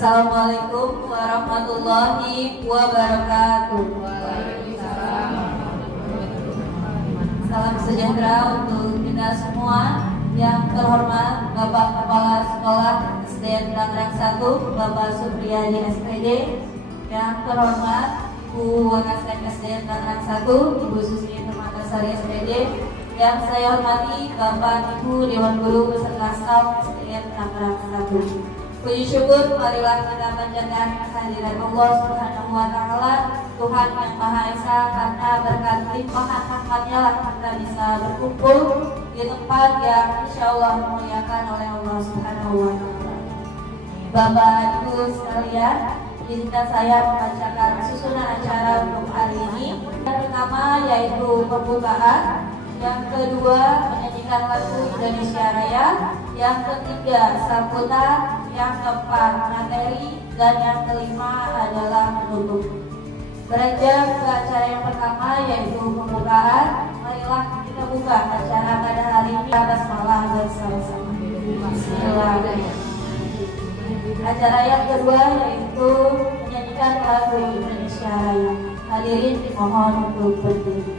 Assalamualaikum warahmatullahi wabarakatuh. Salam sejahtera untuk kita semua. Yang terhormat Bapak Kepala Sekolah SDN Tangerang 1, Bapak Supriyadi SPD. Yang terhormat Ibu Wakasek SDN Tangerang 1, Ibu Susi Permatasari SPD. Yang saya hormati Bapak Ibu Dewan Guru beserta staf SDN Tangerang 1. Puji syukur, marilah kita panjatkan kehadiran Allah Subhanahu wa Ta'ala, Tuhan yang Maha Esa, karena berkat limpahan rahmat-Nya lah kita bisa berkumpul di tempat yang insya Allah dimuliakan oleh Allah Subhanahu wa Ta'ala. Bapak Ibu sekalian, izinkan saya membacakan susunan acara untuk hari ini. Yang pertama yaitu pembukaan, yang kedua menyanyikan lagu Indonesia Raya, yang ketiga sambutan, yang keempat materi, dan yang kelima adalah penutup. Beranjak ke acara yang pertama yaitu pembukaan, marilah kita buka acara pada hari ini basmalah bersama-sama. Bismillahirrahmanirrahim. Acara yang kedua yaitu menyanyikan lagu Indonesia Raya. Hadirin dimohon untuk berdiri.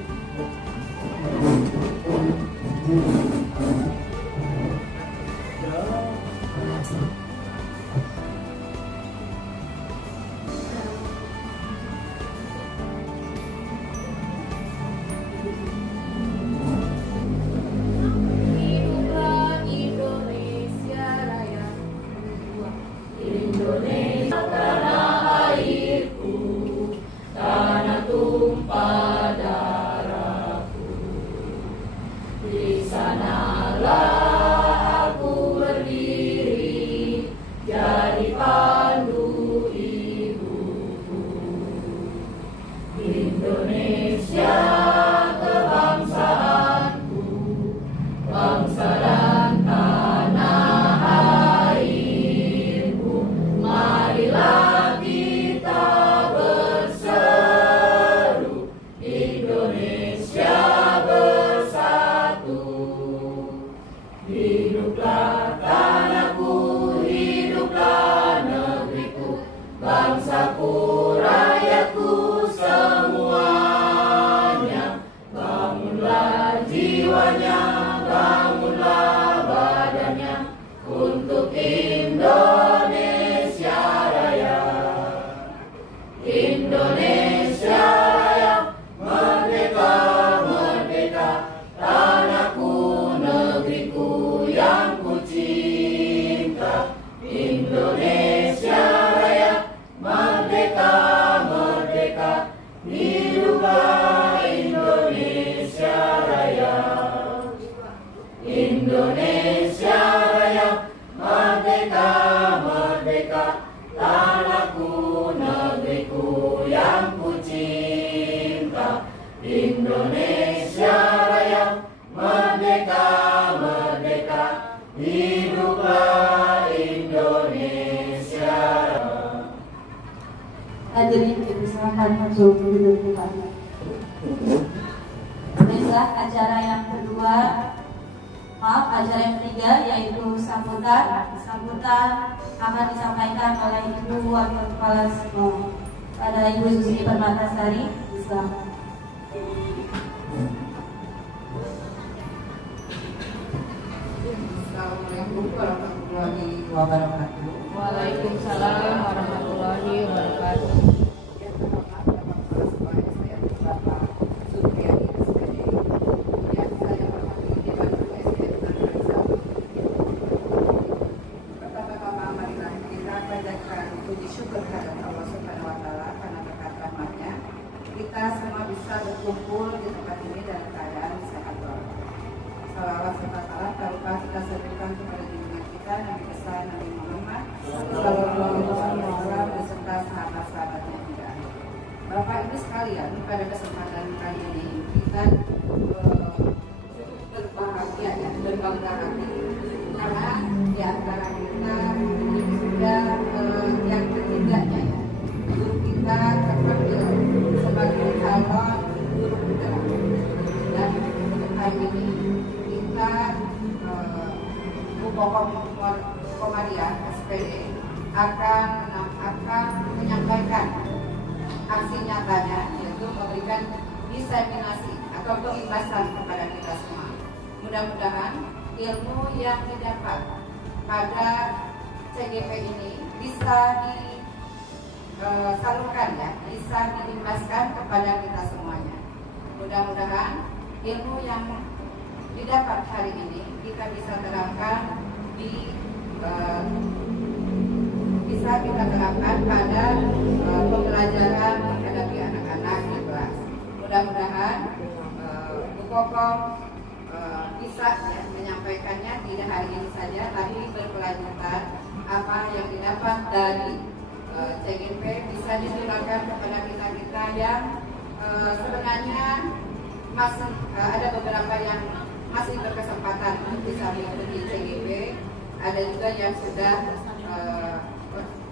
Hadirin dipersilakan untuk duduk kembali. Baiklah, acara yang kedua, acara yang ketiga yaitu sambutan. Sambutan akan disampaikan oleh Ibu Wakil Kepala Sekolah pada Ibu Susi Permatasari. Silakan. Assalamualaikum warahmatullahi wabarakatuh. Waalaikumsalam warahmatullahi wabarakatuh. Yang terhormat Bapak Kepala Sekolah SDN Bapak Supriyadi SPD, yang saya hormati Dewan Guru SDN Tangerang 1. Pertama-tama marilah kita panjatkan puji syukur kepada Allah Subhanahu wa Ta'ala karena berkat rahmat-Nya kita semua bisa berkumpul di tempat ini dalam keadaan sehat walafiat. Salawat serta salam tak lupa kita serukan kepada junjungan kita Nabi besar Nabi Muhammad Sallallahu Alaihi Wasallam beserta sahabat-sahabatnya yang tidak ada. Bapak Ibu sekalian, pada kesempatan kali ini kita berbahagia ya, berbangga hati karena di antara kita ini sudah yang ketiganya ya, guru kita terpanggil sebagai calon guru penggerak. Dan untuk hari ini kita Komariah SPD akan akan menyampaikan aksi nyatanya, yaitu memberikan diseminasi atau pengibasan kepada kita semua. Mudah-mudahan ilmu yang didapat pada CGP ini bisa disalurkan, bisa diimbaskan kepada kita semuanya. Mudah-mudahan ilmu yang didapat hari ini kita bisa terapkan bisa kita terapkan pada pembelajaran menghadapi anak-anak di kelas. Mudah-mudahan Bu Kokom bisa menyampaikannya tidak hari ini saja, tapi berkelanjutan apa yang didapat dari CGP bisa ditularkan kepada kita yang sebenarnya masih ada beberapa yang masih berkesempatan bisa mengikuti CGP, ada juga yang sudah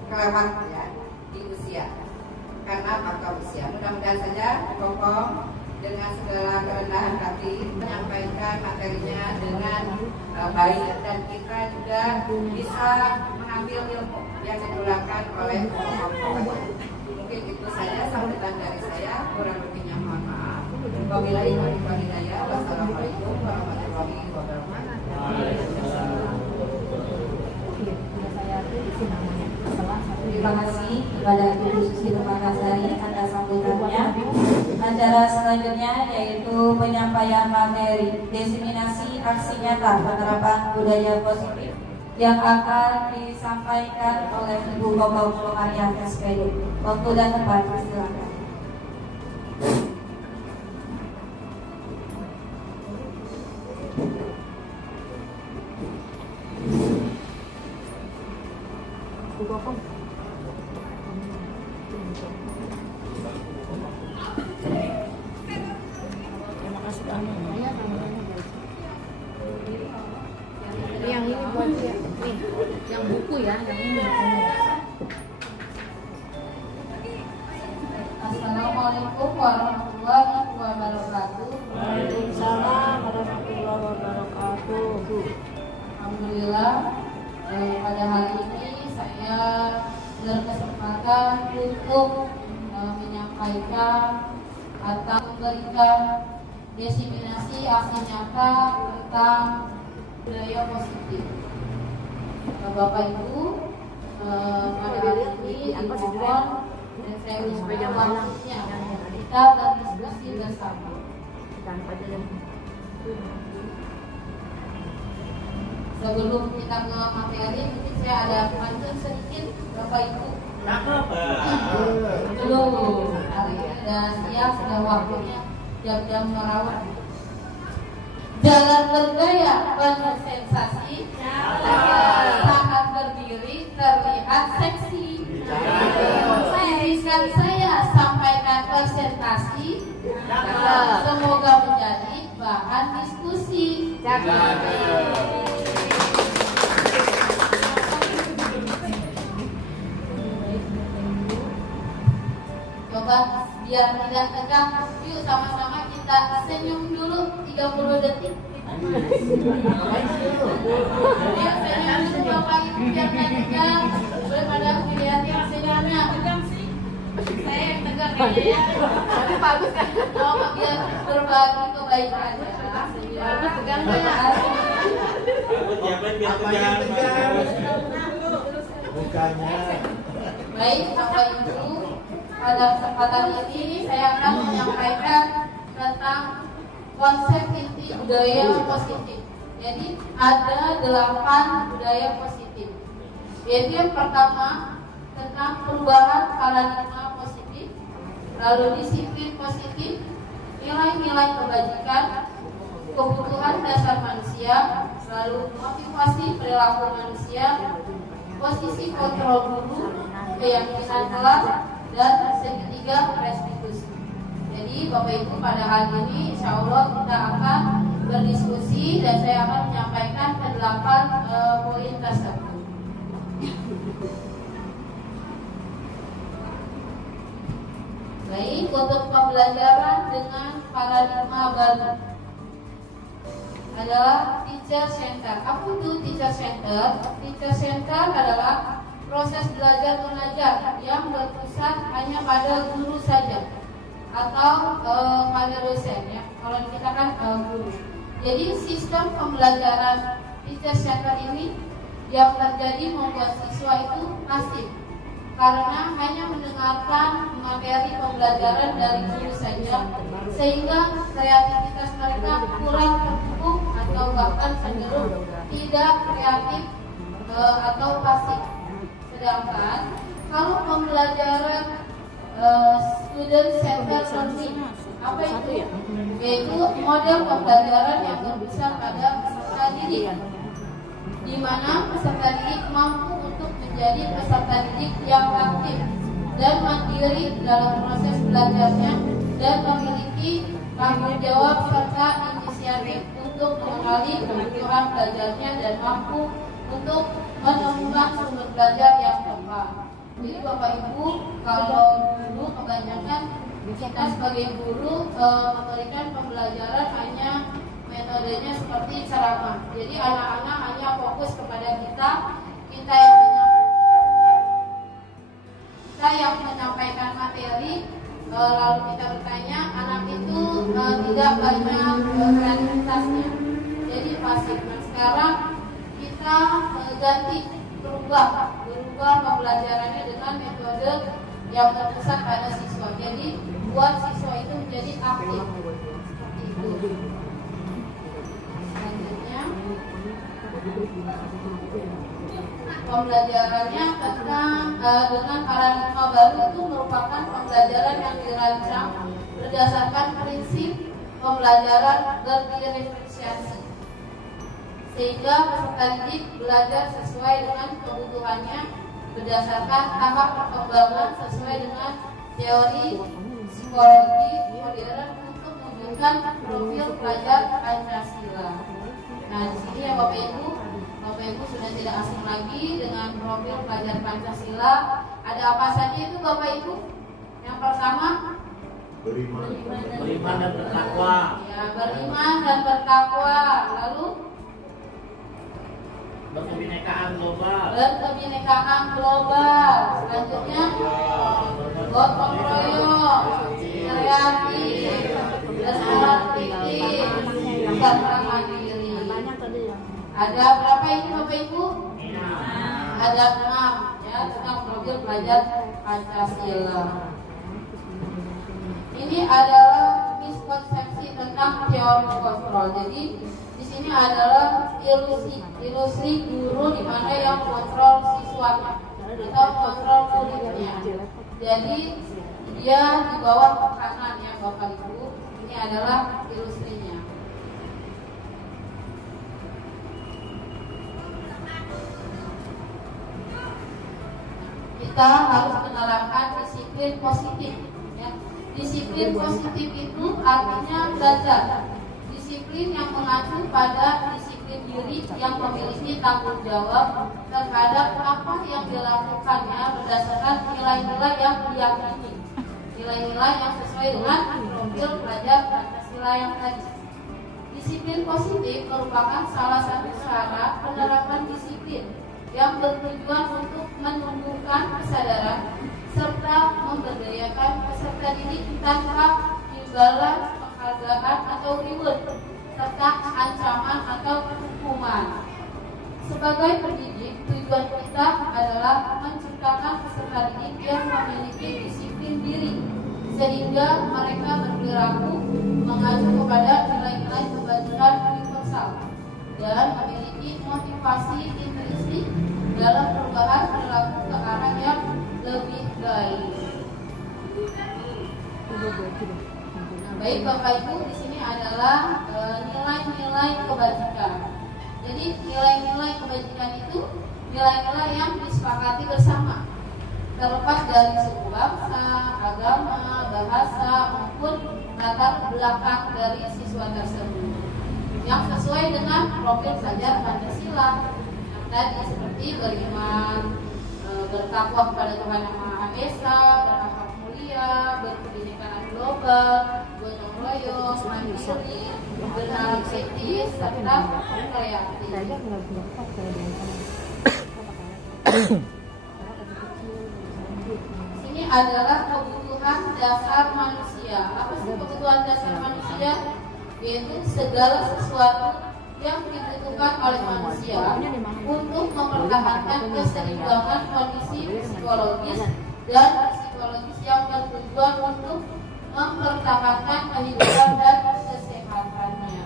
kelewat di usia karena faktor usia. Mudah-mudahan saja Kokom dengan segala kerendahan hati menyampaikan materinya dengan baik, dan kita juga bisa mengambil ilmu yang ditularkan oleh Kokom. Mungkin itu saja sambutan dari saya, kurang lebihnya mohon maaf. Wabillahi taufiq wal hidayah. Wassalamualaikum warahmatullahi wabarakatuh. Terima kasih kepada Ibu Susi Makassari atas sambutannya. Acara selanjutnya yaitu penyampaian materi diseminasi aksi nyata penerapan budaya positif yang akan disampaikan oleh Ibu Kokom Komariah SPD. Waktu dan tempat silakan. Bu Kokom. Terima kasih kamu. Yang ini buat dia. Nih, yang buku ya, yang ini bukunya. Assalamualaikum warahmatullahi wabarakatuh. Waalaikumsalam warahmatullahi wabarakatuh. Alhamdulillah, pada hari ini saya berkesempatan untuk menyampaikan atau memberikan diseminasi aksi nyata tentang budaya positif. Bapak Ibu, pada hari ini dimohon dan saya ucapkan waktunya kita berdiskusi bersama. Sebelum kita ke materi, mungkin saya ada pantun sedikit, Bapak Ibu. Belum, hari ini sudah siap, sudah waktunya jam-jam merawat. Jalan bergaya penuh sensasi, saat berdiri terlihat seksi. Izinkan saya sampaikan presentasi, semoga menjadi bahan diskusi. Coba biar tidak tegang, yuk sama-sama kita senyum dulu 30 detik. Yuk senyum dulu Bapak Ibu biar tidak tegang. Daripada dilihatin senyumnya. Saya yang tegang ya. Tapi bagus kan? Oh, biar berbagi kebaikan ya. Bagus tegang ya. Apa yang tegang? Bukannya. Baik Bapak Ibu, pada kesempatan ini saya akan menyampaikan tentang konsep inti budaya positif. Jadi ada 8 budaya positif. Yaitu yang pertama tentang perubahan paradigma positif, lalu disiplin positif, nilai-nilai kebajikan, kebutuhan dasar manusia, lalu motivasi perilaku manusia, posisi kontrol guru, keyakinan kelas, dan ketiga restitusi. Jadi Bapak Ibu pada hari ini insya Allah kita akan berdiskusi dan saya akan menyampaikan ke-8 poin tersebut. Baik, untuk pembelajaran dengan paradigma baru adalah teacher center. Apa itu teacher center? Teacher center adalah proses belajar mengajar yang berpusat hanya pada guru saja atau pada dosen ya. Kalau kita kan guru. Jadi sistem pembelajaran teacher center ini yang terjadi membuat siswa itu pasif karena hanya mendengarkan materi pembelajaran dari guru saja, sehingga kreativitas mereka kurang terpupuk atau bahkan cenderung tidak kreatif atau pasif. Sedangkan kalau pembelajaran student centered learning, apa itu? Yaitu model pembelajaran yang berpusat pada peserta didik, di mana peserta didik mampu untuk menjadi peserta didik yang aktif dan mandiri dalam proses belajarnya dan memiliki tanggung jawab serta inisiatif untuk mengenali kebutuhan belajarnya dan mampu untuk menemukan sumber belajar yang tepat. Jadi Bapak Ibu, kalau dulu kebanyakan kita sebagai guru memberikan pembelajaran hanya metodenya seperti ceramah. Jadi anak-anak hanya fokus kepada kita yang menyampaikan materi, lalu kita bertanya, anak itu tidak banyak kreativitasnya, jadi pasif. Nah sekarang kita ganti, berubah pembelajarannya dengan metode yang berpusat pada siswa. Jadi buat siswa itu menjadi aktif seperti itu. Selanjutnya pembelajarannya dengan paradigma baru itu merupakan pembelajaran yang dirancang berdasarkan prinsip pembelajaran berdiferensiasi, sehingga peserta didik belajar sesuai dengan kebutuhannya berdasarkan tahap perkembangan sesuai dengan teori psikologi modern untuk mewujudkan profil pelajar Pancasila. Nah di sini ya Bapak Ibu sudah tidak asing lagi dengan profil pelajar Pancasila. Ada apa saja itu Bapak Ibu? Yang pertama, beriman dan bertakwa. Ya, beriman dan bertakwa. Lalu berkebinekaan global. Selanjutnya gotong royong, kreatif, bersalah kritis, serta mandiri. Ada berapa ini Bapak Ibu? Ada 6 ya, tentang profil pelajar Pancasila. Ini adalah miskonsepsi tentang teori kontrol. Jadi di sini adalah ilusi guru di mana yang kontrol siswanya atau kontrol muridnya. Jadi dia di bawah tekanan ya Bapak Ibu. Ini adalah ilustrinya. Kita harus menerapkan disiplin positif. Ya. Disiplin positif itu artinya belajar. Disiplin yang mengacu pada disiplin diri yang memiliki tanggung jawab terhadap apa yang dilakukannya berdasarkan nilai-nilai yang diyakini. Nilai-nilai yang sesuai dengan profil pelajar Pancasila yang tadi. Disiplin positif merupakan salah satu cara penerapan disiplin yang bertujuan untuk menumbuhkan kesadaran serta memberdayakan peserta didik tanpa imbalan, penghargaan atau reward serta ancaman atau hukuman. Sebagai pendidik, tujuan kita adalah menciptakan peserta didik yang memiliki disiplin diri sehingga mereka berperilaku mengacu kepada nilai-nilai kebajikan universal dan memiliki motivasi intrinsik dalam perubahan perilaku ke arah yang lebih baik. Baik Bapak Ibu, di sini adalah nilai-nilai kebajikan. Jadi nilai-nilai kebajikan itu nilai-nilai yang disepakati bersama, terlepas dari suku bangsa, agama, bahasa maupun latar belakang dari siswa tersebut, yang sesuai dengan profil pelajar Pancasila. Tadi seperti beriman, bertakwa kepada Tuhan Yang Maha Esa, berakhlak mulia, berkebinekaan global, gotong royong, mandiri, bernalar kritis, serta kreatif. adalah kebutuhan dasar manusia. Apa sih kebutuhan dasar manusia? Yaitu segala sesuatu yang dibutuhkan oleh manusia untuk mempertahankan keseimbangan kondisi psikologis dan psikologis yang bertujuan untuk mempertahankan kehidupan dan kesehatannya.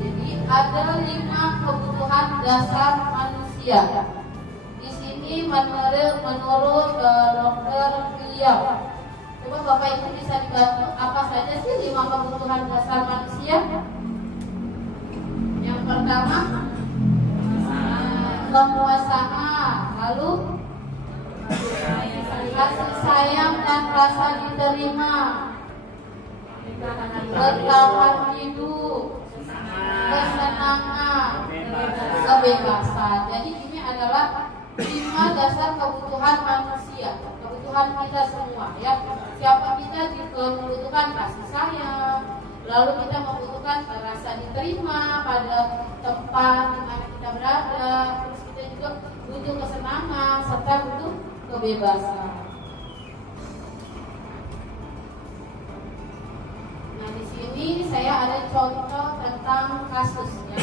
Jadi ada 5 kebutuhan dasar manusia. Di sini menurut Dr. William. Coba Bapak Ibu bisa dibantu apa saja sih 5 kebutuhan dasar manusia? Yang pertama, penguasaan, lalu kasih sayang dan rasa diterima, bertahan hidup, kesenangan, kebebasan. Jadi ini adalah 5 dasar kebutuhan manusia, kebutuhan kita semua ya. Siapa kita membutuhkan kasih sayang, lalu kita membutuhkan rasa diterima pada tempat di mana kita berada, terus kita juga butuh kesenangan serta butuh kebebasan. Nah, di sini saya ada contoh tentang kasus ya.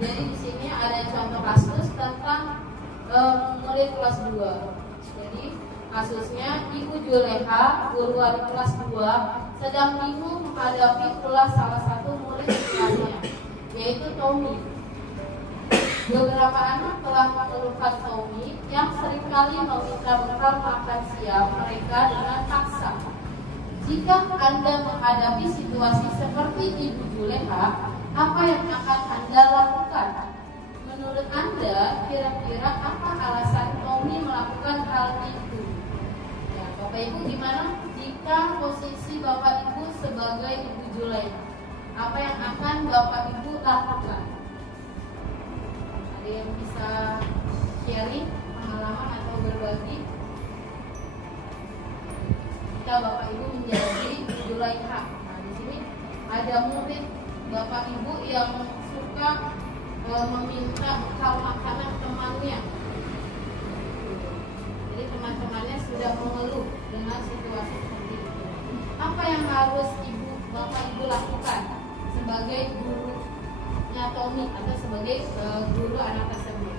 Jadi di sini ada contoh kasus tentang murid kelas 2. Jadi kasusnya Ibu Juleha, guru wali kelas 2, sedang bingung menghadapi pula salah satu murid kelasnya, yaitu Tommy. Beberapa anak telah mengeluhkan Tommy yang seringkali meminta bekal makan siang mereka dengan paksa. Jika Anda menghadapi situasi seperti Ibu Juleha, apa yang akan Anda lakukan? Menurut Anda, kira-kira apa alasan Tommy melakukan hal itu? Ya, Bapak Ibu gimana jika posisi Bapak Ibu sebagai Ibu Juleha? Apa yang akan Bapak Ibu lakukan? Ada yang bisa sharing pengalaman atau berbagi? Jika Bapak Ibu menjadi Ibu Juleha. Nah, di sini ada murid Bapak Ibu yang suka meminta bekal makanan temannya. Jadi teman-temannya sudah mengeluh dengan situasi seperti itu. Apa yang harus Bapak Ibu lakukan sebagai gurunya Tommy atau sebagai guru anak tersebut?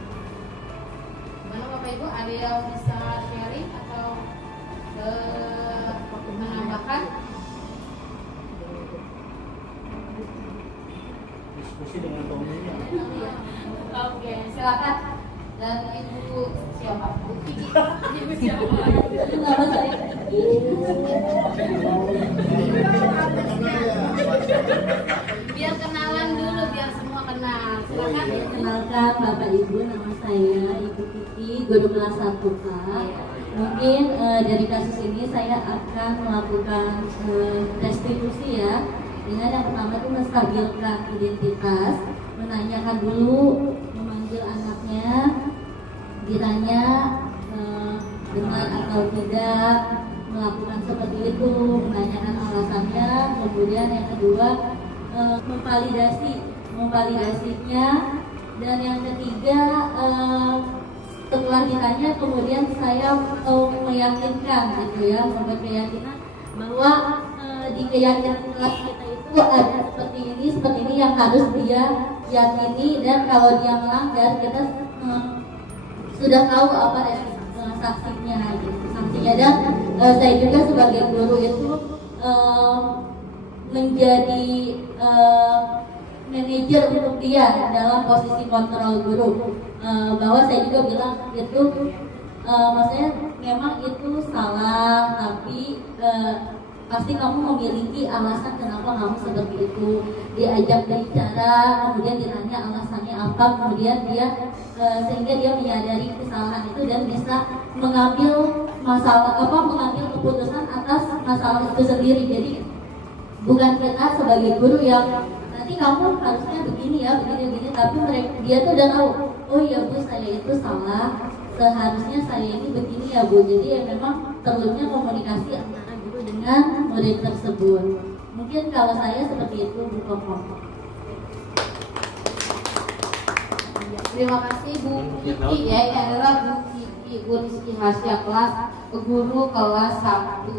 Gimana Bapak Ibu, ada yang bisa sharing atau menambahkan? Diskusi dengan Tommy. Oke, silakan. Dan Ibu siapa? Ibu siapa? Nama saya. Biar kenalan dulu, biar semua kenal. Silakan. Kenalkan Bapak Ibu, nama saya Ibu Kiki, guru kelas 1K. Mungkin dari kasus ini saya akan melakukan restitusi ya. Dengan yang pertama itu menstabilkan identitas, menanyakan dulu, memanggil anaknya, ditanya benar atau tidak melakukan seperti itu, menanyakan alasannya. Kemudian yang kedua memvalidasinya, dan yang ketiga setelah ditanya kemudian saya meyakinkan gitu ya, membuat keyakinan bahwa di keyakinan kelas kita itu ada seperti ini yang harus dia yakini, dan kalau dia melanggar kita sudah tahu apa sanksinya gitu, sanksinya. Dan saya juga sebagai guru itu menjadi manajer untuk dia dalam posisi kontrol guru, bahwa saya juga bilang itu maksudnya memang itu salah, tapi pasti kamu memiliki alasan kenapa kamu seperti itu. Diajak bicara, kemudian ditanya alasannya apa, kemudian dia sehingga dia menyadari kesalahan itu dan bisa mengambil mengambil keputusan atas masalah itu sendiri. Jadi bukan kita sebagai guru yang nanti kamu harusnya begini ya, begini, tapi dia tuh udah tahu, oh iya Bu, saya itu salah, seharusnya saya ini begini ya Bu. Jadi ya memang perlunya komunikasi antara guru dengan murid tersebut. Mungkin kalau saya seperti itu Bu Koko. Terima kasih Bu Kiki ya, ini adalah Bu Kiki, Bu Rizky Hasya, guru kelas 1.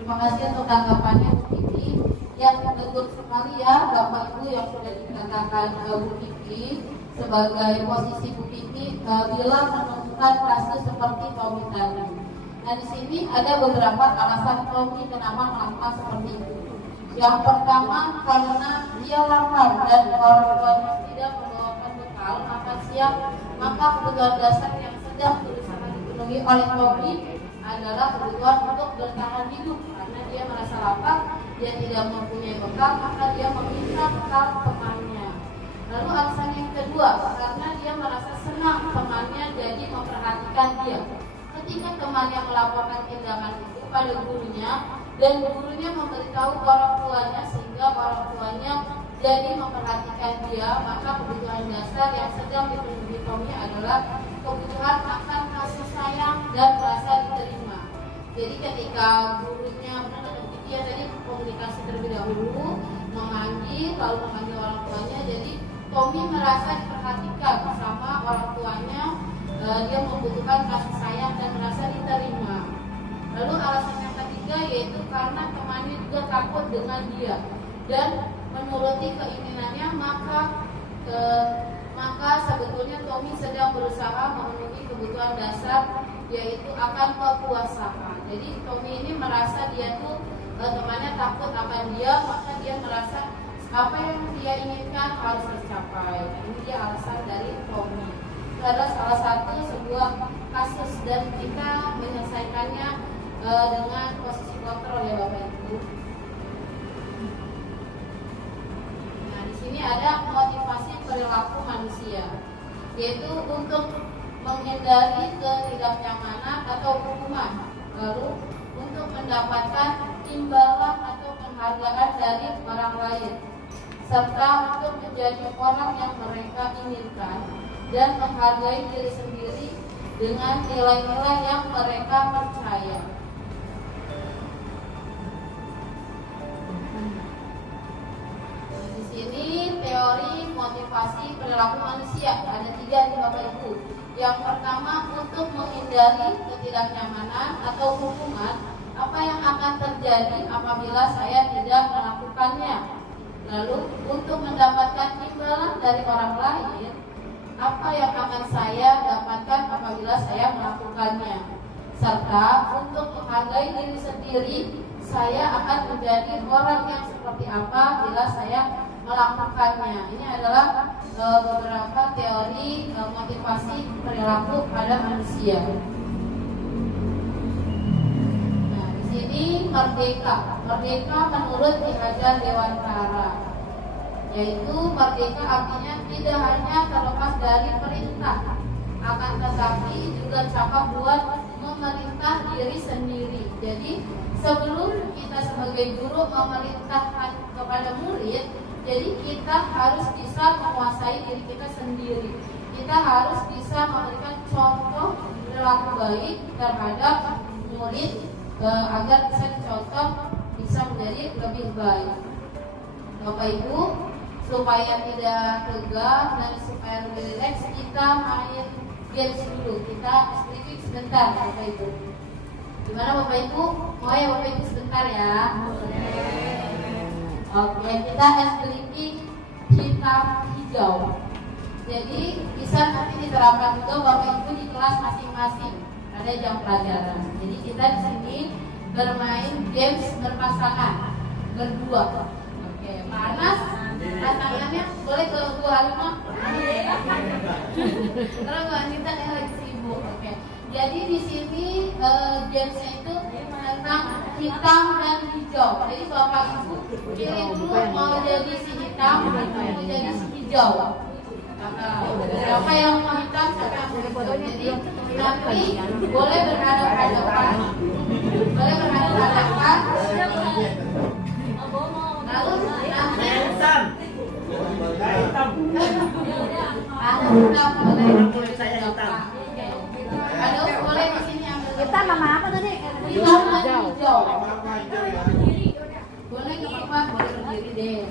Terima kasih untuk tanggapannya Bu Kiki. Yang betul sekali ya Bapak Ibu yang sudah dikatakan Bu Kiki sebagai posisi Bu Kiki bila menemukan kasus seperti Tommy tadi. Nah di sini ada beberapa alasan Tommy kenapa melakukan seperti itu. Yang pertama karena dia lapar dan orang tuanya tidak membawakan bekal makan siang, maka kebutuhan dasar yang sedang berusaha dipenuhi oleh Tommy adalah kebutuhan untuk bertahan hidup. Karena dia merasa lapar, dia tidak mempunyai bekal, maka dia meminta bekal temannya. Lalu alasan yang kedua, karena dia merasa senang temannya jadi memperhatikan dia. Ketika temannya melaporkan tindakan itu pada gurunya dan gurunya memberitahu orang tuanya sehingga orang tuanya jadi memperhatikan dia, maka kebutuhan dasar yang sedang dipenuhi Tommy adalah kebutuhan akan kasih sayang dan rasa diterima. Jadi ketika gurunya dia tadi komunikasi terlebih dahulu, memanggil lalu memanggil orang tuanya, jadi Tommy merasa diperhatikan sama orang tuanya, dia membutuhkan kasih sayang dan merasa diterima. Lalu alasan yang ketiga yaitu karena temannya juga takut dengan dia dan menuruti keinginannya, maka sebetulnya Tommy sedang berusaha memenuhi kebutuhan dasar yaitu akan kekuasaan. Jadi Tommy ini merasa dia tuh temannya takut akan dia, maka dia merasa apa yang dia inginkan harus tercapai. Ini dia alasan dari Tommy. Itu adalah salah satu sebuah kasus dan kita menyelesaikannya dengan posisi kontrol ya Bapak Ibu. Nah di sini ada motivasi perilaku manusia, yaitu untuk menghindari ketidaknyamanan atau hukuman, lalu untuk mendapatkan imbalan atau penghargaan dari orang lain, serta untuk menjadi orang yang mereka inginkan dan menghargai diri sendiri dengan nilai-nilai yang mereka percaya. Di sini teori motivasi perilaku manusia ada 3 nih Bapak Ibu. Yang pertama untuk menghindari ketidaknyamanan atau hukuman, apa yang akan terjadi apabila saya tidak melakukannya. Lalu untuk mendapatkan imbalan dari orang lain, apa yang akan saya dapatkan apabila saya melakukannya. Serta untuk menghargai diri sendiri, saya akan menjadi orang yang seperti apa bila saya melakukannya. Ini adalah beberapa teori motivasi perilaku pada manusia. Nah, di sini merdeka. Merdeka menurut Ki Hajar Dewantara, yaitu merdeka artinya tidak hanya terlepas dari perintah, akan tetapi juga cakap buat memerintah diri sendiri. Jadi sebelum kita sebagai guru memerintahkan kepada murid, jadi kita harus bisa menguasai diri kita sendiri. Kita harus bisa memberikan contoh perilaku baik terhadap murid agar bisa dicontoh, bisa menjadi lebih baik. Bapak Ibu, supaya tidak tegang dan supaya lebih rileks, kita main games dulu. Kita sedikit sebentar Bapak Ibu. Gimana Bapak Ibu? Mau ya Bapak Ibu sebentar ya? Oke, kita espliki hitam hijau. Jadi bisa nanti diterapkan juga Bapak Ibu di kelas masing-masing. Ada jam pelajaran. Jadi kita di sini bermain games berpasangan, berdua. Oke, panas. Tantangannya boleh ke Bu Halimah. Kalau Bu Anita yang lagi sibuk. Oke. Jadi di sini gamesnya itu tentang hitam dan hijau. Jadi Bapak Ibu pilih dulu mau jadi si hitam atau jadi si hijau. Siapa yang mau hitam, siapa yang mau hijau. Jadi nanti boleh berhadapan-hadapan, boleh berhadapan-hadapan. Lalu nanti hitam boleh saya hitam. Ada boleh di sini ambil Kita nama apa tadi? hitam dan hijau. Boleh ke Bapak, boleh berdiri deh.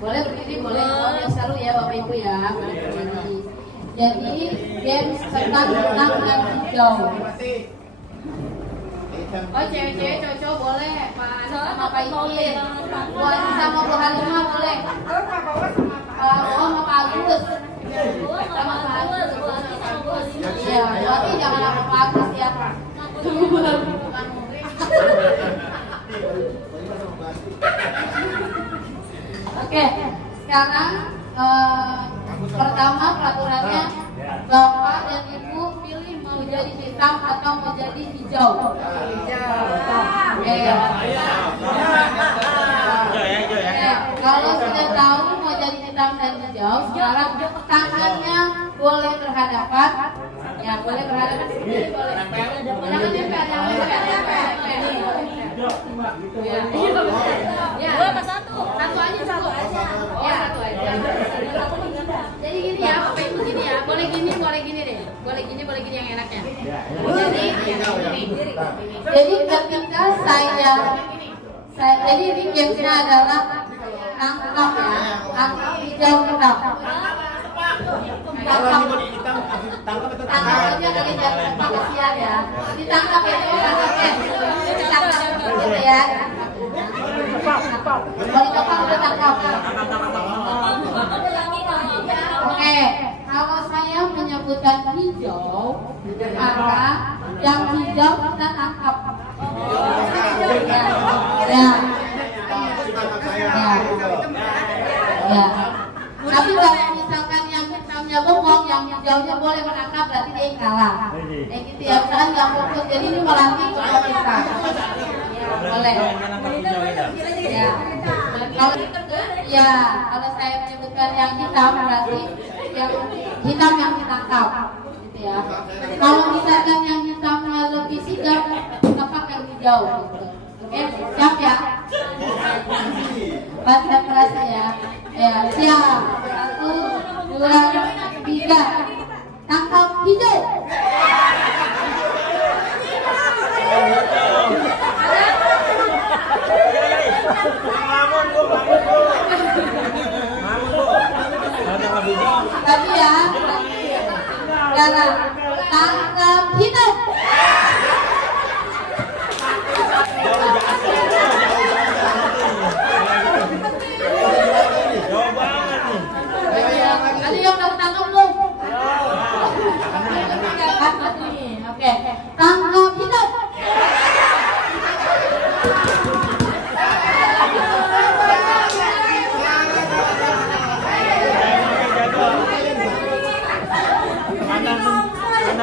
Boleh berdiri, boleh. Oh, yang seru ya Bapak Ibu ya. Boleh berdiri. Jadi games tentang benang dan hijau. Oh cewek-cewek cowok boleh, Pak Anies sama Pak Ikin, Bu Anies sama Bu Halimah boleh. Pak sama Pak Agus, sama Pak Agus. Ya, tapi jangan sama Pak Agus ya. Oke, sekarang pertama peraturannya Bapak dan Ibu pilih mau jadi hitam atau mau jadi hijau. Kalau sudah tahu mau jadi hitam dan hijau, sekarang tangannya boleh berhadapan. Ya, boleh berhadapan sendiri boleh. Jangan nempel, Ya, satu aja cukup. Ya, satu aja. Jadi gini ya, Bapak Ibu gini ya. Boleh gini deh. Boleh gini yang enaknya. Jadi ketika jadi ini gamesnya adalah tangkap ya, tangkap hijau hitam. Tangkap aja kali jangan pakai siar ya. Ditangkap ya, ditangkap gitu ya. Kalau tangkap udah tangkap. Oke, kalau saya menyebutkan hijau, maka yang hijau kita tangkap. Ya. Tapi kalau misalkan yang hitamnya bengong, yang hijaunya boleh menangkap, berarti dia yang kalah. Kayak gitu ya, misalkan yang fokus, jadi ini melatih untuk kita. Boleh. Ya. Kalau saya menyebutkan yang hitam, berarti yang hitam yang ditangkap. Gitu ya. Kalau misalkan yang hitamnya lebih sigap, kita pakai hijau. Gitu. Oke, siap ya? Konsentrasi ya. Ya, siap. 1, 2, 3. Tangkap hijau. Tapi ya, tangkap hijau. Tadi yang udah ketangkap belum? Oke, tangkap hijau.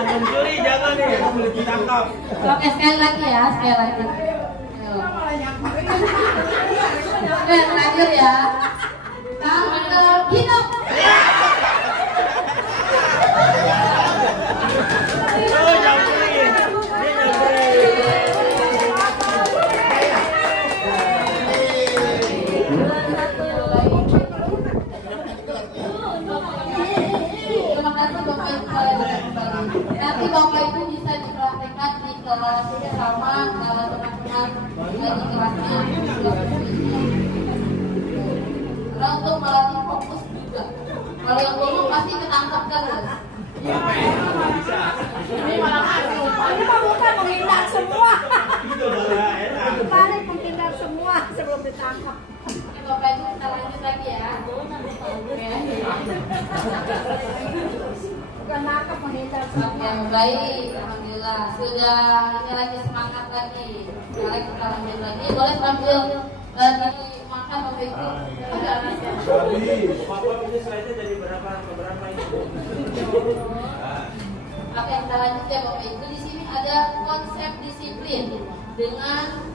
Mencuri jangan nih, ditangkap. Oke, sekali lagi ya, sekali lagi. Oke, lanjut ya. Tangkap hijau. Nanti Bapak Ibu bisa dipraktekkan di kelas sama kalau teman-teman di kelasnya. Karena untuk melatih fokus juga. Kalau yang ngomong pasti ketangkap terus. Ini malah aku. Ini bukan menghindar semua. Balik menghindar semua sebelum ditangkap. Bapak Ibu kita lanjut lagi ya. Bukan nangkap menghindar Oke, semua. baik, alhamdulillah sudah ini lagi semangat lagi. Sekarang kita lanjut lagi. Boleh sambil makan Bapak Ibu. Bapak ini slide-nya dari berapa ke berapa ini? Oke, kita lanjut ya Bapak Ibu. Di sini ada konsep disiplin dengan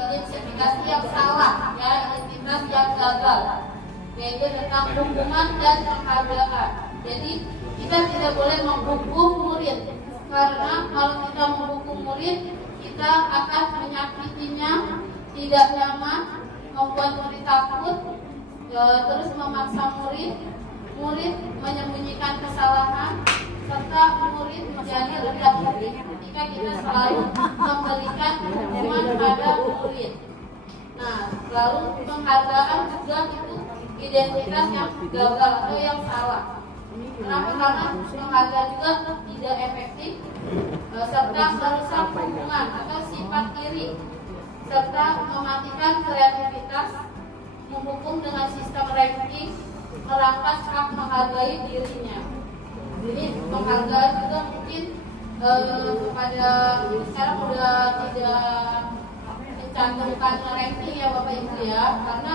identifikasi yang salah, ya, identitas yang gagal, yaitu tentang hukuman dan penghargaan. Jadi kita tidak boleh menghukum murid, karena kalau kita menghukum murid, kita akan menyakitinya, tidak nyaman, membuat murid takut, terus memaksa murid menyembunyikan kesalahan, serta murid menjadi rendah hati ketika kita selalu memberikan hukuman pada murid. Nah, lalu penghargaan juga itu identitas yang gagal atau yang salah. Kenapa? Karena menghargai juga tidak efektif, serta merusak hubungan atau sifat iri, serta mematikan kreativitas, menghukum dengan sistem ranking, merampas hak menghargai dirinya. Jadi menghargai juga mungkin kepada sekarang udah tidak mencantumkan ranking ya Bapak Ibu ya, karena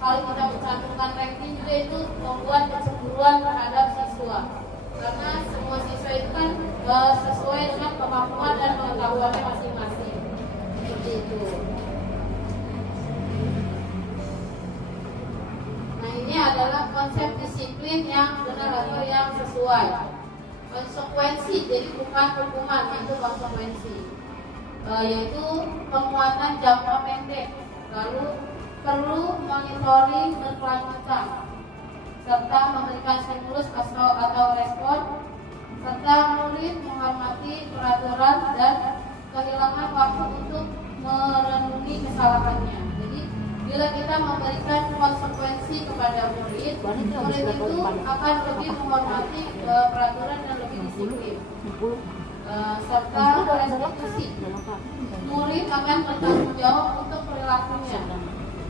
kalau kita mencantumkan ranking juga itu membuat kecemburuan terhadap siswa, karena semua siswa itu kan sesuai dengan kemampuan dan pengetahuannya masing-masing. Seperti itu. Nah, ini adalah konsep disiplin yang benar atau yang sesuai. Konsekuensi, jadi bukan hukuman, itu konsekuensi. Yaitu penguatan jangka pendek, lalu perlu monitoring berkelanjutan, serta memberikan stimulus atau respon, serta murid menghormati peraturan dan kehilangan waktu untuk merenungi kesalahannya. Jadi bila kita memberikan konsekuensi kepada murid, murid itu akan lebih menghormati peraturan dan lebih disiplin. Serta restitusi, murid akan bertanggung jawab untuk perilakunya,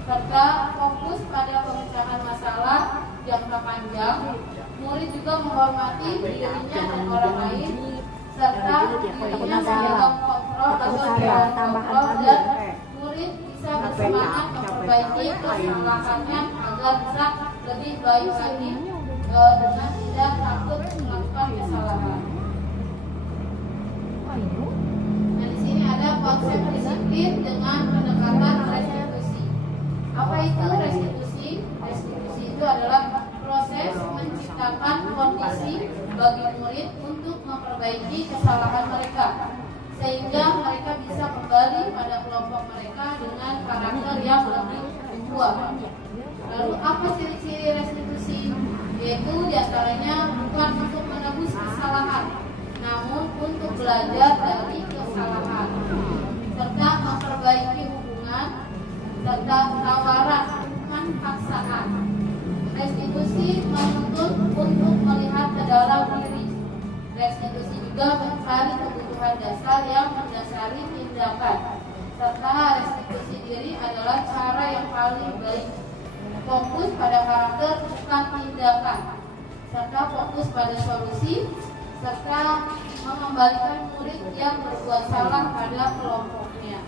serta fokus pada pemecahan masalah jangka panjang. Murid juga menghormati dirinya dan orang lain, serta dirinya melakukan kontrol dan murid bisa bersemangat memperbaiki kesalahannya agar bisa lebih baik lagi dengan tidak takut melakukan kesalahan. Nah, di sini ada konsep disiplin dengan pendekatan restitusi. Apa itu restitusi? Restitusi itu adalah proses menciptakan kondisi bagi murid untuk memperbaiki kesalahan mereka, sehingga mereka bisa kembali pada kelompok mereka dengan karakter yang lebih kuat. Lalu apa ciri-ciri restitusi? Yaitu diantaranya bukan untuk menebus kesalahan, namun untuk belajar dari kesalahan, serta memperbaiki hubungan, serta tawaran, bukan paksaan. Restitusi menuntut untuk melihat ke dalam diri. Restitusi juga mencari kebutuhan dasar yang mendasari tindakan, serta restitusi diri adalah cara yang paling baik. Fokus pada karakter bukan tindakan, serta fokus pada solusi, serta mengembalikan murid yang berbuat salah pada kelompoknya.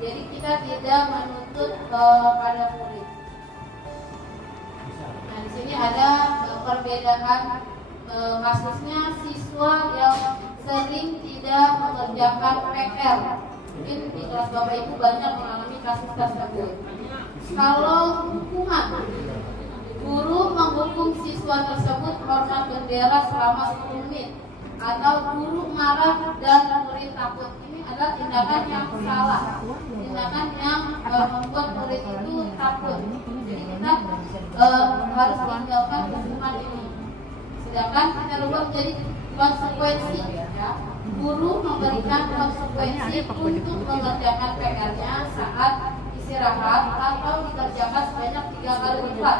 Jadi kita tidak menuntut pada murid. Nah, di sini ada perbedaan kasusnya siswa yang sering tidak mengerjakan PR. Mungkin di kelas Bapak Ibu banyak mengalami kasus tersebut. Kalau hukuman, guru menghukum siswa tersebut hormat bendera selama 10 menit, atau guru marah dan murid takut, ini adalah tindakan yang salah, tindakan yang membuat murid itu takut. Jadi kita harus meninggalkan hukuman ini. Sedangkan kita rubah menjadi konsekuensi, ya. Guru memberikan konsekuensi untuk mengerjakan PR-nya saat istirahat atau dikerjakan sebanyak 3 kali lipat.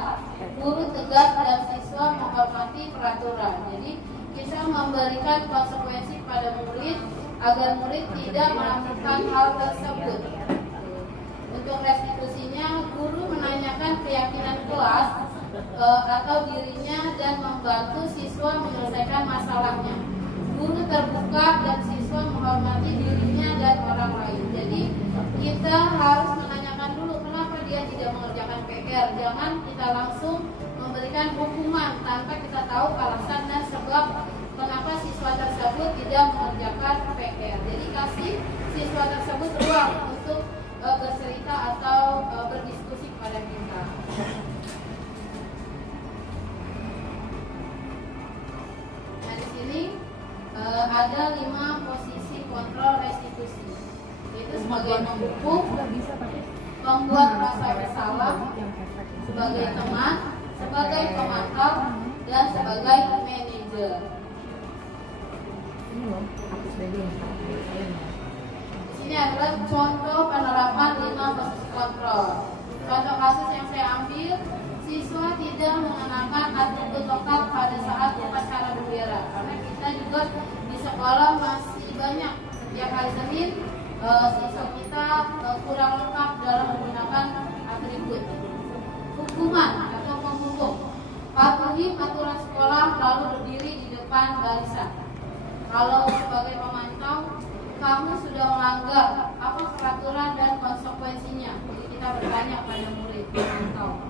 Guru tegas dan siswa menghormati peraturan. Jadi kita memberikan konsekuensi kepada murid agar murid tidak melakukan hal tersebut. Untuk restitusinya, guru menanyakan keyakinan kelas atau dirinya dan membantu siswa menyelesaikan masalahnya. Guru terbuka dan siswa menghormati dirinya dan orang lain. Jadi kita harus menanyakan dulu kenapa dia tidak mengerjakan PR. Jangan kita langsung memberikan hukuman tanpa kita tahu alasan dan sebab kenapa siswa tersebut tidak mengerjakan PR. Jadi kasih siswa tersebut ruang untuk bercerita atau berdiskusi kepada kita. Nah, di sini ada 5 posisi kontrol restitusi, yaitu sebagai menghukum, membuat rasa bersalah, sebagai teman, sebagai pemantau, dan sebagai manajer. Di sini adalah contoh penerapan 5 posisi kontrol. Contoh kasus yang saya ambil, siswa tidak mengenakan atribut lengkap pada saat upacara bendera, karena kita juga di sekolah masih banyak setiap hari Senin siswa kita kurang lengkap dalam menggunakan atribut. Hukuman atau penghukum: patuhi aturan sekolah lalu berdiri di depan barisan. Kalau sebagai pemantau kamu sudah melanggar, apa peraturan dan konsekuensinya? Jadi kita bertanya pada murid pemantau.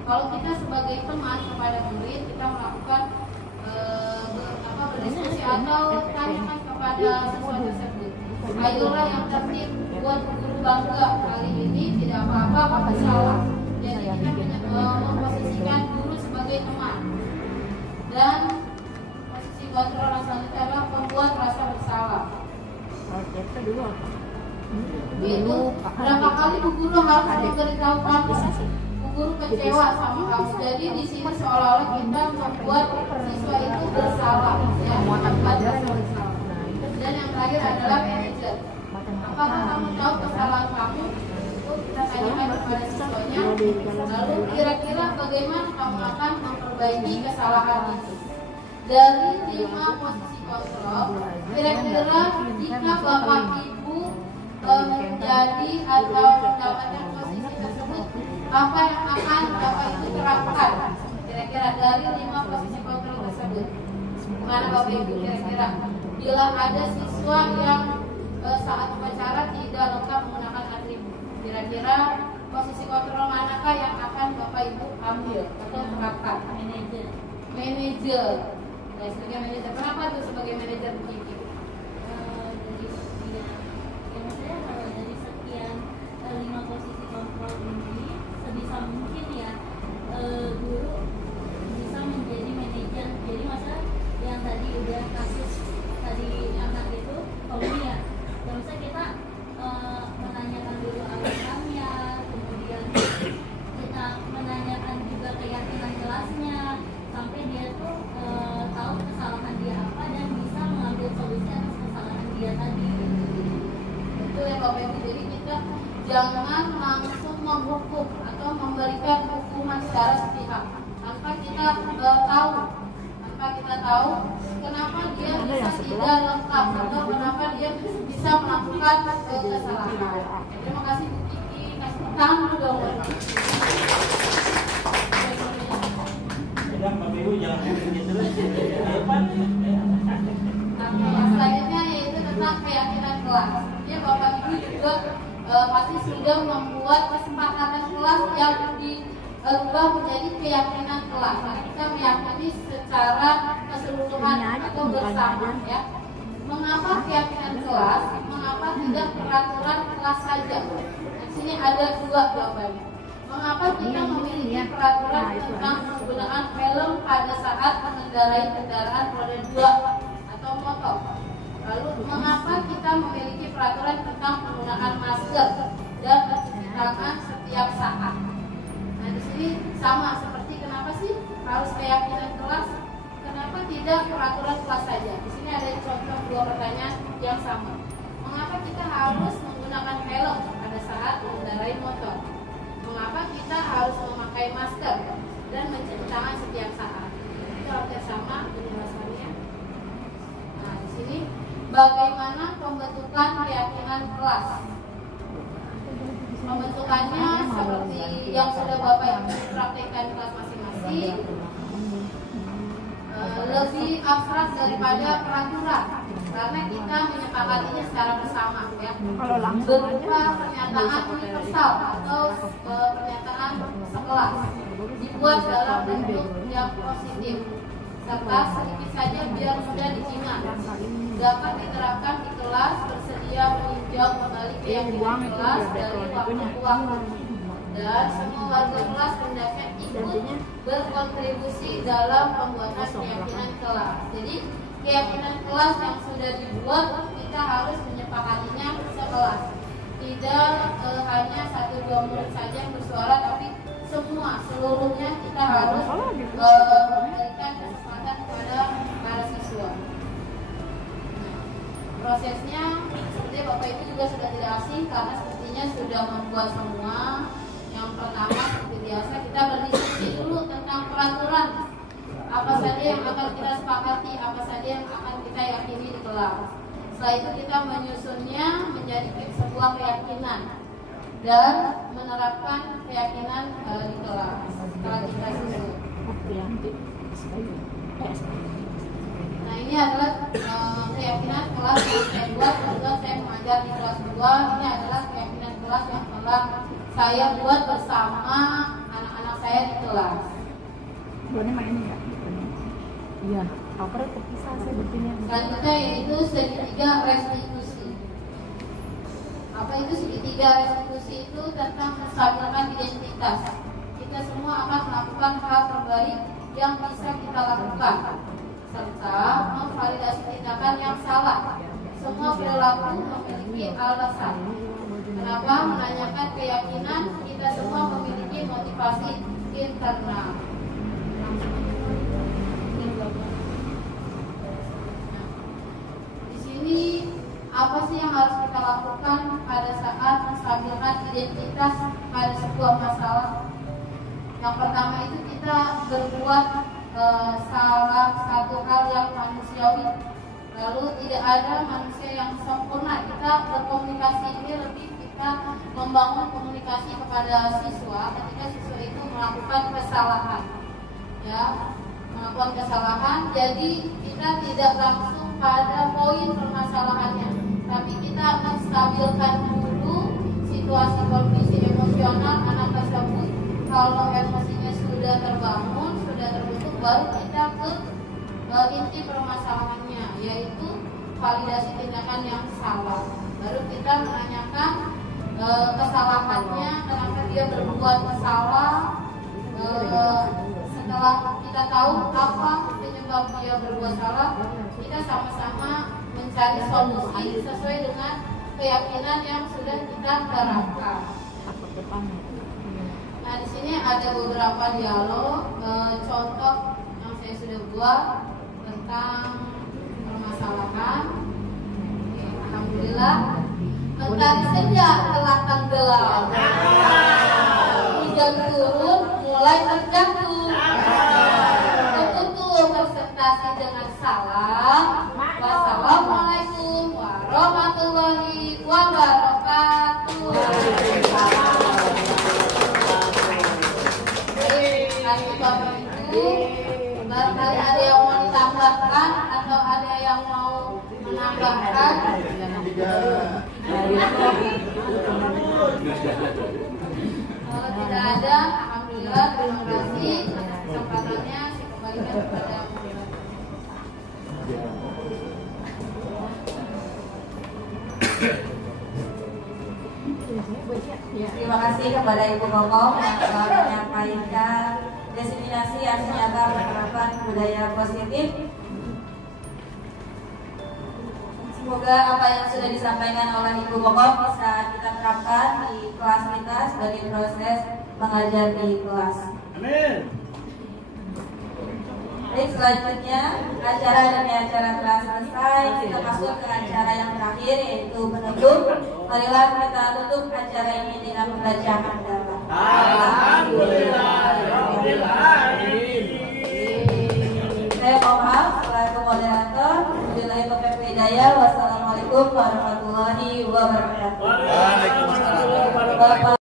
Kalau kita sebagai teman kepada murid, kita melakukan berdiskusi atau tanyakan kepada siswa tersebut. Ayolah yang tertib, buat guru bangga. Kali ini tidak apa-apa, apa salah. Jadi kita memposisikan guru sebagai teman. Dan posisi kontrol yang selanjutnya adalah pembuat rasa bersalah. Itu berapa kali bu guru harus memberitahu kamu, bu guru kecewa sama kamu. Jadi di sini seolah-olah kita membuat siswa itu bersalah, ya, membuat rasa bersalah. Dan yang terakhir adalah manajer. Apakah kamu tahu kesalahan kamu? Itu kita tanyakan kepada siswanya. Lalu kira-kira bagaimana kamu akan memperbaiki kesalahan itu? Dari 5 posisi kontrol, kira-kira jika Bapak Ibu menjadi atau mendapatkan posisi tersebut, apa yang akan Bapak Ibu terapkan? Kira-kira dari 5 posisi kontrol tersebut, mana Bapak Ibu kira-kira? Bila ada siswa yang saat upacara tidak lengkap menggunakan atribut, kira-kira posisi kontrol manakah yang akan Bapak Ibu ambil atau terapkan? Manajer. Nah, sebagai manajer, kenapa tuh sebagai manajer begini? Maksudnya kalau dari sekian 5 posisi kontrol ini, sebisa mungkin ya guru bisa menjadi manajer. Jadi masa yang tadi udah kasus tadi anak itu, ya terusnya kita menanyakan dulu alasannya, kemudian kita menanyakan juga keyakinan kelasnya, sampai dia tuh tahu kesalahan dia apa dan bisa mengambil solusi atas kesalahan dia tadi. Itu ya Bapak Ibu. Jadi kita jangan langsung menghukum atau memberikan hukuman secara sepihak tanpa kita tahu kenapa dia bisa tidak lengkap atau kenapa dia bisa melakukan kesalahan. Terima kasih Bu Kiki. Kasih tangan dulu dong. Bapak Ibu jangan begini terus. Yang selanjutnya yaitu tentang keyakinan kelas. Ya, Bapak Ibu juga pasti sudah membuat kesepakatan kelas yang diubah menjadi keyakinan kelas. Karena kita meyakini secara keseluruhan atau bersama, ya. Mengapa keyakinan kelas? Mengapa tidak peraturan kelas saja? Di sini ada 2 jawabannya. Mengapa kita memiliki peraturan tentang penggunaan helm pada saat mengendarai kendaraan roda 2 atau motor? Lalu mengapa kita memiliki peraturan tentang penggunaan masker dan mencuci tangan setiap saat? Nah, di sini sama seperti kenapa sih harus keyakinan kelas? Kenapa tidak peraturan kelas saja? Di sini ada contoh 2 pertanyaan yang sama. Mengapa kita harus menggunakan helm pada saat mengendarai motor? Mengapa kita harus memakai masker dan mencuci tangan setiap saat? Itu hampir sama penjelasannya. Nah, di sini bagaimana pembentukan keyakinan kelas? Pembentukannya seperti yang sudah Bapak Ibu praktekkan di kelas masing-masing, lebih abstrak daripada peraturan. Karena kita menyepakatinya secara bersama, ya. Berupa pernyataan universal atau pernyataan sekelas, dibuat dalam bentuk yang positif, serta sedikit saja biar mudah diingat. Dapat diterapkan di kelas, bersedia meninjau kembali keyakinan kelas dari waktu ke waktu. Dan semua warga kelas hendaknya ikut berkontribusi dalam pembuatan keyakinan kelas. Jadi keyakinan kelas yang sudah dibuat kita harus menyepakatinya sekelas. Tidak hanya 1-2 murid saja yang bersuara, tapi seluruhnya kita harus memberikan kesempatan kepada para siswa. Prosesnya seperti Bapak Ibu juga sudah tidak asing karena sepertinya sudah membuat semua. Yang pertama seperti biasa kita berdiskusi dulu tentang peraturan apa saja yang akan kita sepakati, apa saja yang akan kita yakini di kelas. Setelah itu kita menyusunnya menjadi sebuah keyakinan dan menerapkan keyakinan di kelas setelah kita susun. Nah, ini adalah keyakinan kelas yang saya buat ketika saya mengajar di kelas 2. Ini adalah keyakinan kelas yang telah saya buat bersama anak-anak saya di kelas. Boleh main enggak? Iya, cover terpisah saya berpindah. Selanjutnya yaitu segitiga restitusi. Apa itu segitiga restitusi? Itu tentang menstabilkan identitas. Kita semua akan melakukan hal terbaik yang bisa kita lakukan, serta memvalidasi tindakan yang salah. Semua perilaku memiliki alasan. Kenapa menanyakan keyakinan? Kita semua memiliki motivasi internal. Di sini apa sih yang harus kita lakukan pada saat menstabilkan identitas pada sebuah masalah? Yang pertama itu kita berbuat salah satu hal yang manusiawi. Lalu tidak ada manusia yang sempurna. Kita berkomunikasi ini lebih kita membangun komunikasi kepada siswa ketika siswa itu melakukan kesalahan, ya, melakukan kesalahan. Jadi kita tidak langsung pada poin permasalahannya, tapi kita akan stabilkan dulu situasi kondisi emosional anak tersebut. Kalau emosinya sudah terbangun, sudah terbentuk, baru kita ke inti permasalahannya, yaitu validasi tindakan yang salah. Baru kita menanyakan kesalahannya, kenapa dia berbuat salah. Setelah kita tahu apa penyebab dia berbuat salah, kita sama-sama mencari solusi sesuai dengan keyakinan yang sudah kita terapkan. Nah, di sini ada beberapa dialog, contoh yang saya sudah buat tentang permasalahan. Oke, alhamdulillah, mentari senja telah tenggelam, hujan turun mulai terjatuh. Tertutup presentasi dengan salam. Wassalamualaikum warahmatullahi wabarakatuh. Bapak Ibu, barangkali ada yang mau ditambahkan atau ada yang mau menambahkan? Kalau tidak ada, alhamdulillah, terima kasih atas kesempatannya. Saya kembalikan kepada Terima kasih kepada Ibu Ngomong yang telah menyampaikan diseminasi aksi nyata penerapan budaya positif. Semoga apa yang sudah disampaikan oleh Ibu Ngomong bisa kita terapkan di kelas kita sebagai proses mengajar di kelas. Amin. Baik, selanjutnya acara demi acara telah selesai. Kita masuk ke acara yang terakhir, yaitu penutup. Marilah kita tutup acara ini dengan pembacaan hamdalah. Alhamdulillah. Saya mohon maaf selaku moderator. Wabillahi taufiq wal hidayah. Wassalamualaikum warahmatullahi wabarakatuh. Waalaikumsalam.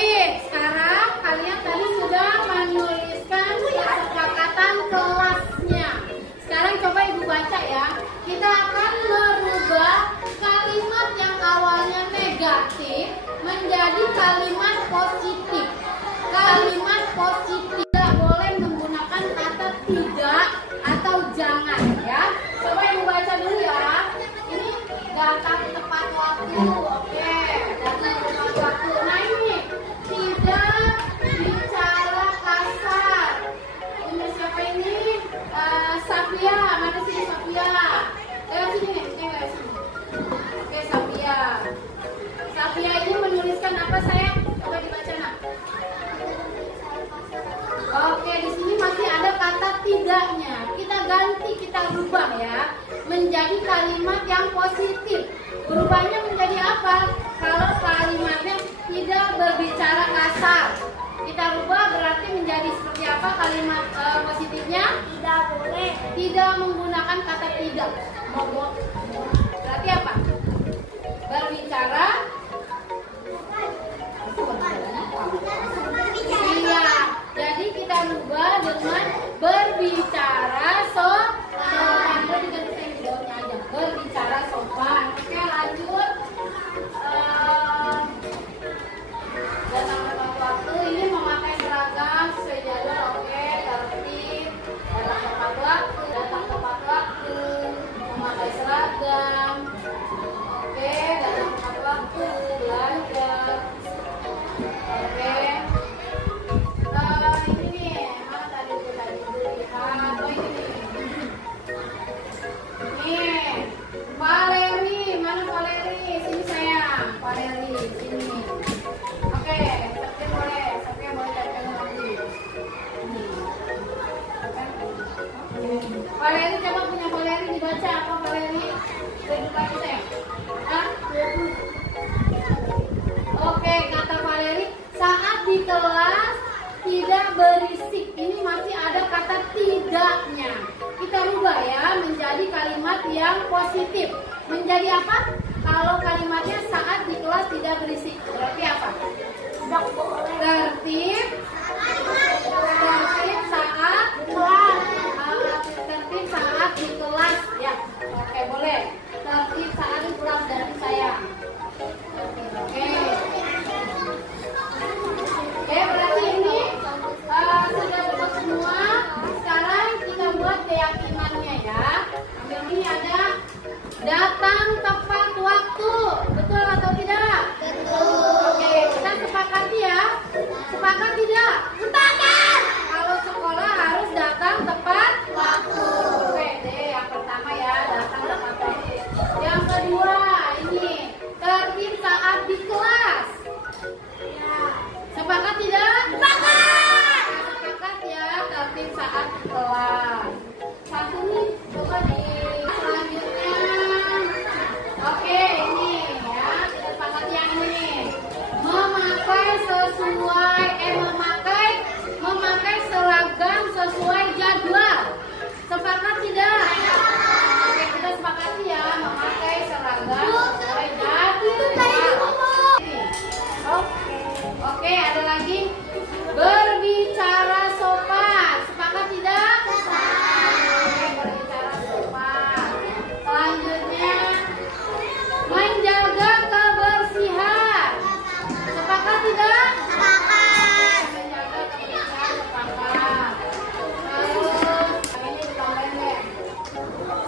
Baik, sekarang kalian tadi sudah menuliskan kesepakatan kelasnya. Sekarang coba Ibu baca ya. Kita akan merubah kalimat yang awalnya negatif menjadi kalimat positif. Kalimat positif tidak boleh menggunakan kata tidak atau jangan ya. Coba Ibu baca dulu ya. Ini datang tepat waktu. Oke, datang tepat waktu. Nah ini tidak bicara kasar. Ini siapa ini? Safia, mana sih Safia? Lewat sini nih, lewat sini. Oke, Safia. Safia ini menuliskan apa sayang? Coba dibaca nak. Oke, di sini masih ada kata tidaknya. Kita ganti, kita rubah ya menjadi kalimat yang positif. Berubahnya menjadi apa? Kalau kalimatnya tidak berbicara kasar, kita rubah berarti menjadi seperti apa kalimat positifnya? Tidak boleh. Tidak menggunakan kata tidak. Berarti apa? Berbicara. Iya. Jadi kita rubah dengan berbicara sopan. Berbicara sopan. Oke, lanjut. Datang tepat waktu. Ini memakai seragam sesuai jalur. Oke, tertib. Datang tepat waktu. Datang tepat waktu. Memakai seragam. Oke, datang tepat waktu. Belajar. Oke. Ini nih, mana tadi lihat. Oh ini nih. Nih, Valeri, mana Valeri? Sini sayang, Valeri, sini. Oke, Sofia boleh datang lagi. Valeri, coba punya Valeri dibaca apa Valeri? Dibuka sayang. Ah, oke, kata Valeri, saat di kelas tidak berisik. Ini masih ada kata tidaknya. Kita rubah ya menjadi kalimat yang positif. Menjadi apa? Kalau kalimatnya saat di kelas tidak berisik. Berarti apa? Tertib. Tertib saat kelas. Tertib saat di kelas. Ya, oke boleh. Tertib saat di kelas dari saya. Oke. Oke, berarti ini sudah betul semua. Sekarang kita buat keyakinannya ya. Ambil ini ada datang tepat waktu. Betul atau tidak? Betul. Oke, kita sepakati ya. Sepakat tidak? Sepakat. Kalau sekolah harus datang tepat waktu. Oke deh, yang pertama ya datang tepat waktu. Yang kedua ini tertib saat di kelas. Sepakat tidak? Sepakat. Sepakat ya, tertib saat di kelas. Satu nih, coba di selanjutnya. Oke, ini ya, kita sepakat yang ini. Memakai sesuai, memakai seragam sesuai jadwal. Sepakat tidak? Oke, kita sepakati ya, memakai seragam sesuai jadwal. Oke, ada lagi berbicara sopan. Sepakat tidak? Oke, berbicara sopan. Selanjutnya menjaga kebersihan. Sepakat tidak? Sepakat. Menjaga kebersihan sepakat. Terus ini ditambahin deh.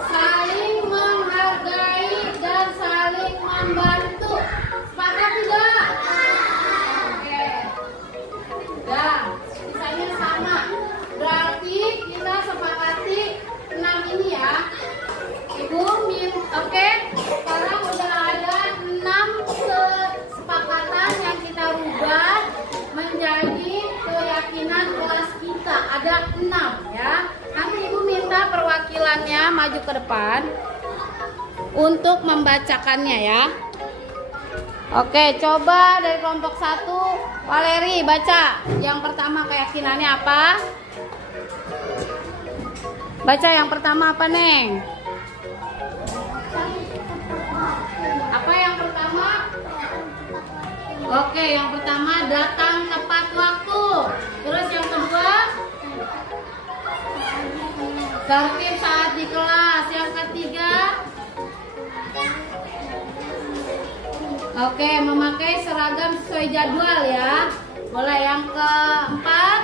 Saling menghargai dan saling membantu. Sepakat tidak? Dan sisanya sama. Berarti kita sepakati 6 ini ya. Ibu oke. Sekarang udah ada 6 kesepakatan yang kita rubah menjadi keyakinan kelas kita. Ada 6 ya. Nanti Ibu minta perwakilannya maju ke depan untuk membacakannya ya. Oke, coba dari kelompok 1, Valeri baca. Yang pertama keyakinannya apa? Baca yang pertama apa, Neng? Apa yang pertama? Oke, yang pertama datang tepat waktu. Terus yang kedua, tertib saat di kelas. Yang ketiga, oke, memakai seragam sesuai jadwal ya. Boleh. Yang keempat,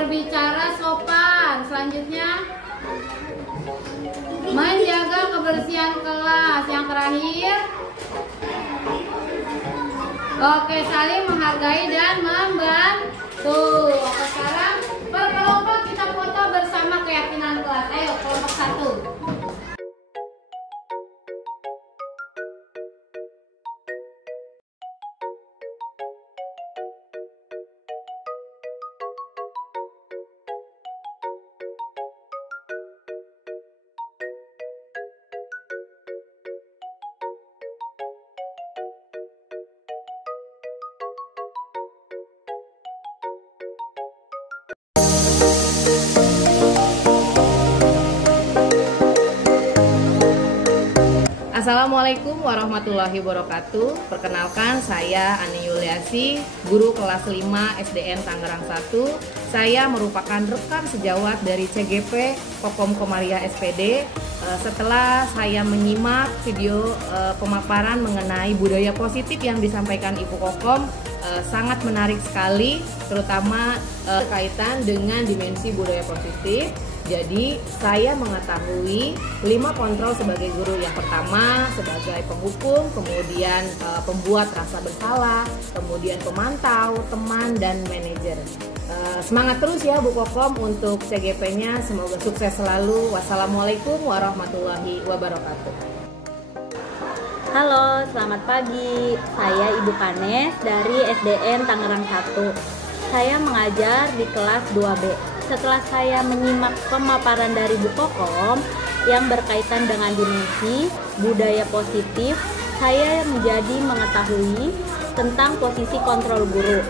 berbicara sopan. Selanjutnya, menjaga kebersihan kelas. Yang terakhir, oke, saling menghargai dan membantu. Oke, sekarang berkelompok kita foto bersama keyakinan kelas. Ayo, kelompok 1. Assalamualaikum warahmatullahi wabarakatuh. Perkenalkan, saya Ani Yuliasi, guru kelas 5 SDN Tangerang 1. Saya merupakan rekan sejawat dari CGP Kokom Komariah SPD. Setelah saya menyimak video pemaparan mengenai budaya positif yang disampaikan Ibu Kokom, sangat menarik sekali, terutama berkaitan dengan dimensi budaya positif. Jadi saya mengetahui 5 kontrol sebagai guru. Yang pertama sebagai penghukum, kemudian pembuat rasa bersalah, kemudian pemantau, teman, dan manajer. Semangat terus ya Bu Kokom untuk CGP-nya, semoga sukses selalu. Wassalamualaikum warahmatullahi wabarakatuh. Halo, selamat pagi. Saya Ibu Kanes dari SDN Tangerang 1. Saya mengajar di kelas 2B. Setelah saya menyimak pemaparan dari Bu Kokom yang berkaitan dengan dimensi budaya positif, saya menjadi mengetahui tentang posisi kontrol guru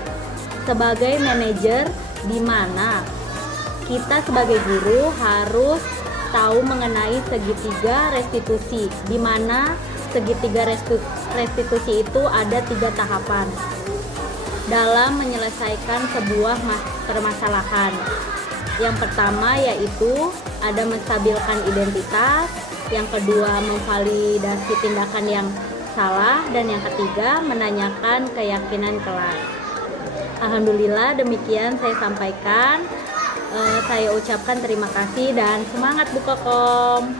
sebagai manajer, di mana kita sebagai guru harus tahu mengenai segitiga restitusi, di mana segitiga restitusi itu ada 3 tahapan dalam menyelesaikan sebuah permasalahan. Yang pertama yaitu ada menstabilkan identitas, yang kedua memvalidasi tindakan yang salah, dan yang ketiga menanyakan keyakinan kelas. Alhamdulillah demikian saya sampaikan. Saya ucapkan terima kasih dan semangat Bu Kokom.